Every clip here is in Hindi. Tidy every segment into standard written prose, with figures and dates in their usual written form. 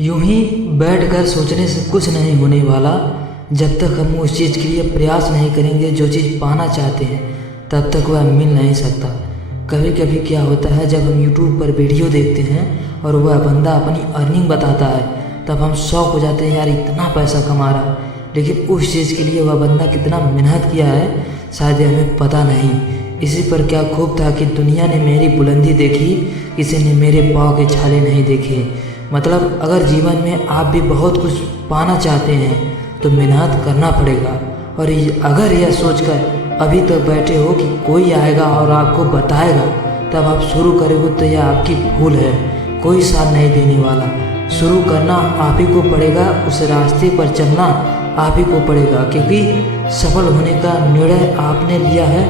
यूं ही बैठकर सोचने से कुछ नहीं होने वाला। जब तक हम उस चीज़ के लिए प्रयास नहीं करेंगे जो चीज़ पाना चाहते हैं, तब तक वह मिल नहीं सकता। कभी कभी क्या होता है, जब हम YouTube पर वीडियो देखते हैं और वह बंदा अपनी अर्निंग बताता है, तब हम शौक हो जाते हैं, यार इतना पैसा कमा रहा। लेकिन उस चीज़ के लिए वह बंदा कितना मेहनत किया है शायद हमें पता नहीं। इसी पर क्या खूब था कि दुनिया ने मेरी बुलंदी देखी, किसी ने मेरे पाँव के छाले नहीं देखे। मतलब अगर जीवन में आप भी बहुत कुछ पाना चाहते हैं तो मेहनत करना पड़ेगा। और अगर यह सोचकर अभी तक बैठे हो कि कोई आएगा और आपको बताएगा तब आप शुरू करोगे, तो यह आपकी भूल है। कोई साथ नहीं देने वाला। शुरू करना आप ही को पड़ेगा, उस रास्ते पर चलना आप ही को पड़ेगा, क्योंकि सफल होने का निर्णय आपने लिया है।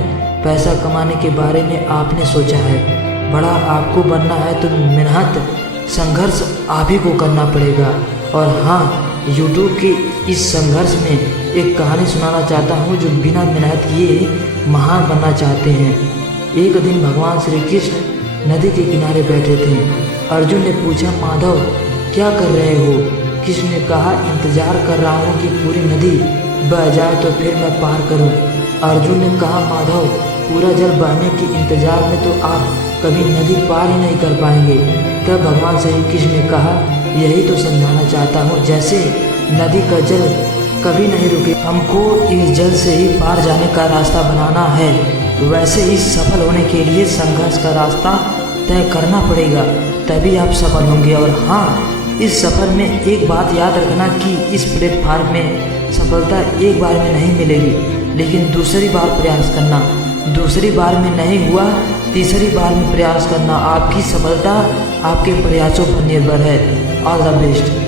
पैसा कमाने के बारे में आपने सोचा है। बड़ा आपको बनना है तो मेहनत संघर्ष आप ही को करना पड़ेगा। और हाँ, यूट्यूब के इस संघर्ष में एक कहानी सुनाना चाहता हूँ जो बिना मेहनत किए महान बनना चाहते हैं। एक दिन भगवान श्री कृष्ण नदी के किनारे बैठे थे। अर्जुन ने पूछा, माधव क्या कर रहे हो? कृष्ण ने कहा, इंतजार कर रहा हूँ कि पूरी नदी बह जाए तो फिर मैं पार करूँ। अर्जुन ने कहा, माधव पूरा जल बहने के इंतजार में तो आप कभी नदी पार ही नहीं कर पाएंगे। तब भगवान श्री कृष्ण ने कहा, यही तो समझाना चाहता हूँ, जैसे नदी का जल कभी नहीं रुके, हमको इस जल से ही पार जाने का रास्ता बनाना है, वैसे ही सफल होने के लिए संघर्ष का रास्ता तय करना पड़ेगा, तभी आप सफल होंगे। और हाँ, इस सफर में एक बात याद रखना कि इस प्लेटफार्म में सफलता एक बार में नहीं मिलेगी, लेकिन दूसरी बार प्रयास करना। दूसरी बार में नहीं हुआ, तीसरी बार में प्रयास करना। आपकी सफलता आपके प्रयासों पर निर्भर है। All the best.